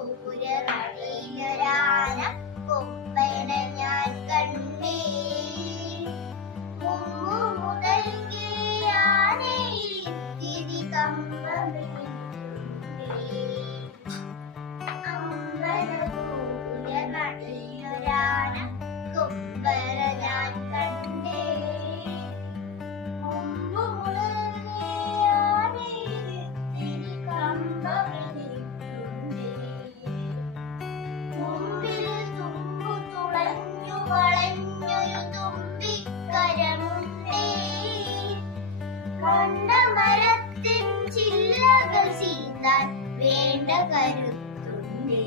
ദൂരമണിയൊരാന കൊമ്പനെ ഞാൻ കണ്ടേ. മുമ്പു മുതൽക്കേ ആനയിൽ തിരി കമ്പമിട്ടുണ്ടേ. അമ്പല ദൂരമണിയൊരാന കൊമ്പനെ ഞാൻ കണ്ടേ. മുമ്പു മുതൽക്കേ ആനയിൽ തിരി കമ്പമിട്ടുണ്ടേ. മുമ്പിൽ തുമ്പു തുളഞ്ഞു വളഞ്ഞൊരു തുമ്പിക്കരമുണ്ടേ. കണ്ട മരത്തിൻ ചില്ലകൾ സീതാൻ വേണ്ട കരുത്തുണ്ടേ.